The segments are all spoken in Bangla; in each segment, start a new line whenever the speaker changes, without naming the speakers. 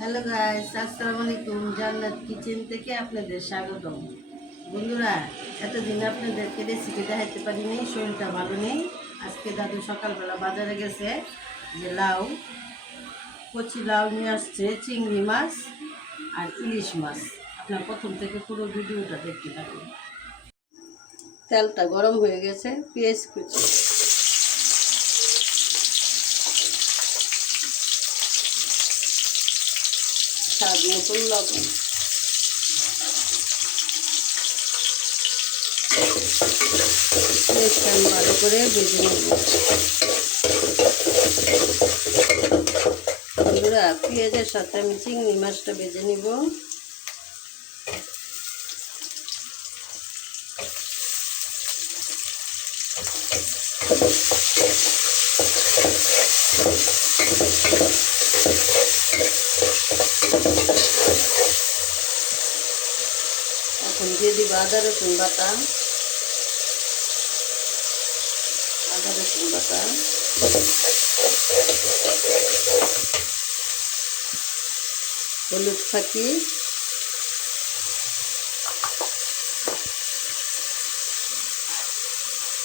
হ্যালো গাইস, আসসালামু আলাইকুম। জান্নাত কিচেন থেকে আপনাদের স্বাগতম। বন্ধুরা, এতদিন আপনাদেরকে রেসিপি দেখাতে পারিনি শরীরটা ভালো নেই। আজকে দাদু সকালবেলা বাজারে গেছে যে লাউ, কচি লাউ নিয়ে আসছে, চিংড়ি মাছ আর ইলিশ মাছ। আপনার প্রথম থেকে পুরো ভিডিওটা দেখতে থাকুন। তেলটা গরম হয়ে গেছে, পেঁয়াজ কুচি। স্বাদ মতন লবণ ভালো করে ভেজে নেব বন্ধুরা, পেঁয়াজের সাথে আমি চিংড়ি মাছটা ভেজে নিব। এখন দিয়ে দিব আদা রসুন বাটা। আদা রসুন বাটা। হলুদ ফাঁকি।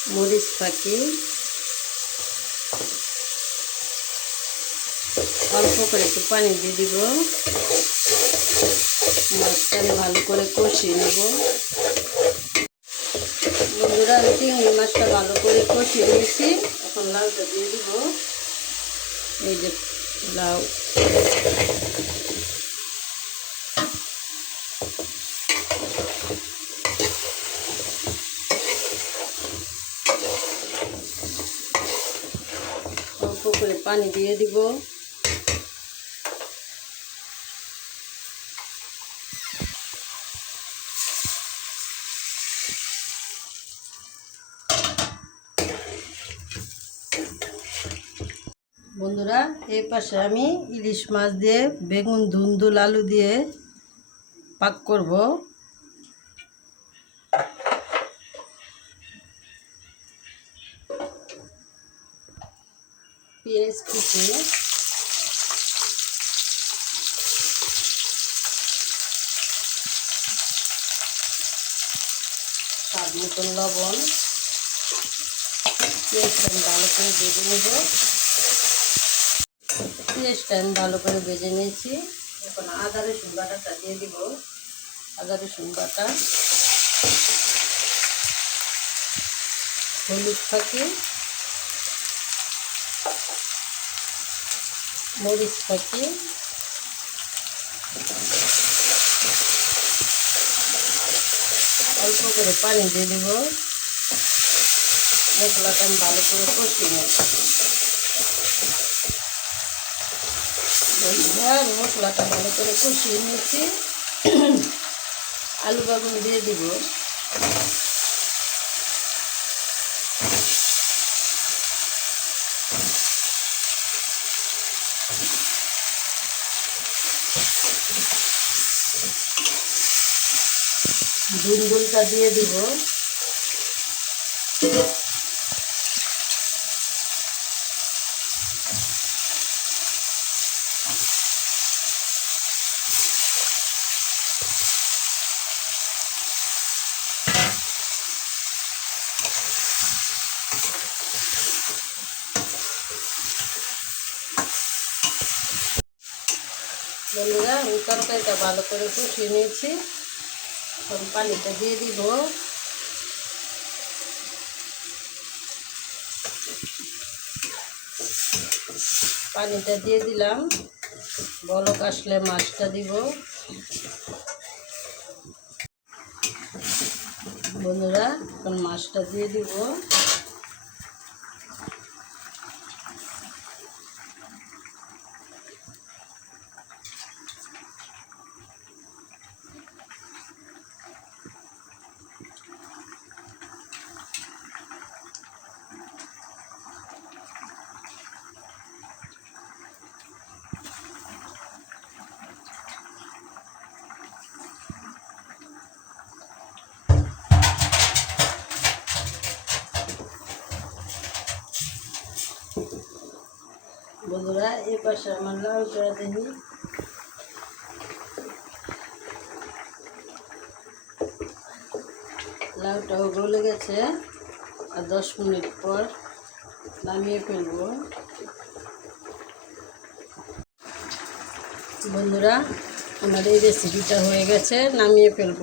মরিচ ফাঁকি। অল্প করে একটু পানি দিয়ে দিব। মাছটা ভালো করে কষিয়ে নেব। বন্ধুরা, আমি চিংড়ি মাছটা ভালো করে কষিয়ে নিয়েছি। এখন লাউটা দিয়ে দিব। এই যে লাউ। অল্প করে পানি দিয়ে দিব। বন্ধুরা, এই পাশে আমি ইলিশ মাছ দিয়ে, বেগুন, ধুন্দুল, আলু দিয়ে পাক করব। পেঁয়াজ কুচি। স্বাদ মতন লবণ। ভালো করে ভেজে নেব। পেঁয়াজটা আমি ভালো করে ভেজে নিয়েছি। এখন আদা, রসুন বাটাটা দিয়ে দিব। আদা, রসুন বাটা। হলুদ ফাঁকি মরিচ ফাঁকি অল্প করে পানি দিয়ে দিব। মশলাটা আমি ভালো করে কষিয়ে নেব মশলাটা ভালো করে কষিয়ে নিয়েছি আলু বাগুন দিয়ে দিব। দুলটা দিয়ে দিব। বন্ধুরা তরকারিটা ভালো করে কষিয়ে নিয়েছি। এখন পানিটা দিয়ে দিব। পানিটা দিয়ে দিলাম। বলক আসলে মাছটা দিব। বন্ধুরা, এখন মাছটা দিয়ে দিব। বন্ধুরা, এই পাশে আমার লাল চড়া দিই লাউটাও গলে গেছে, আর দশ মিনিট পর নামিয়ে ফেলব। বন্ধুরা, আমার এই রেসিপিটা হয়ে গেছে, নামিয়ে ফেলব।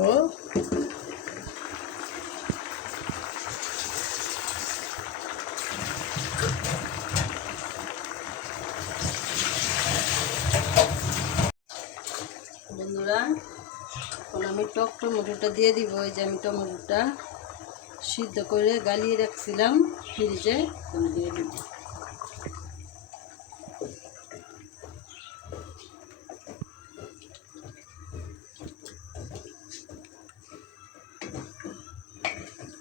টক টমেটোটা দিয়ে দিব। এই যে আমি টমেটোটা সিদ্ধ করে গালিয়ে রাখছিলাম ফ্রিজে দিয়ে দিব।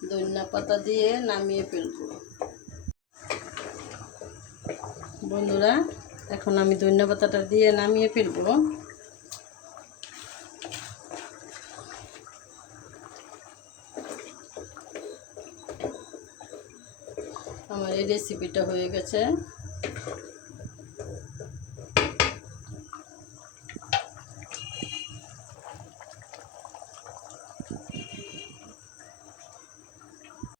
ধনিয়া পাতা দিয়ে নামিয়ে ফেলব। বন্ধুরা, এখন আমি ধনিয়া পাতাটা দিয়ে নামিয়ে ফেলব আমার এই রেসিপিটা হয়ে গেছে।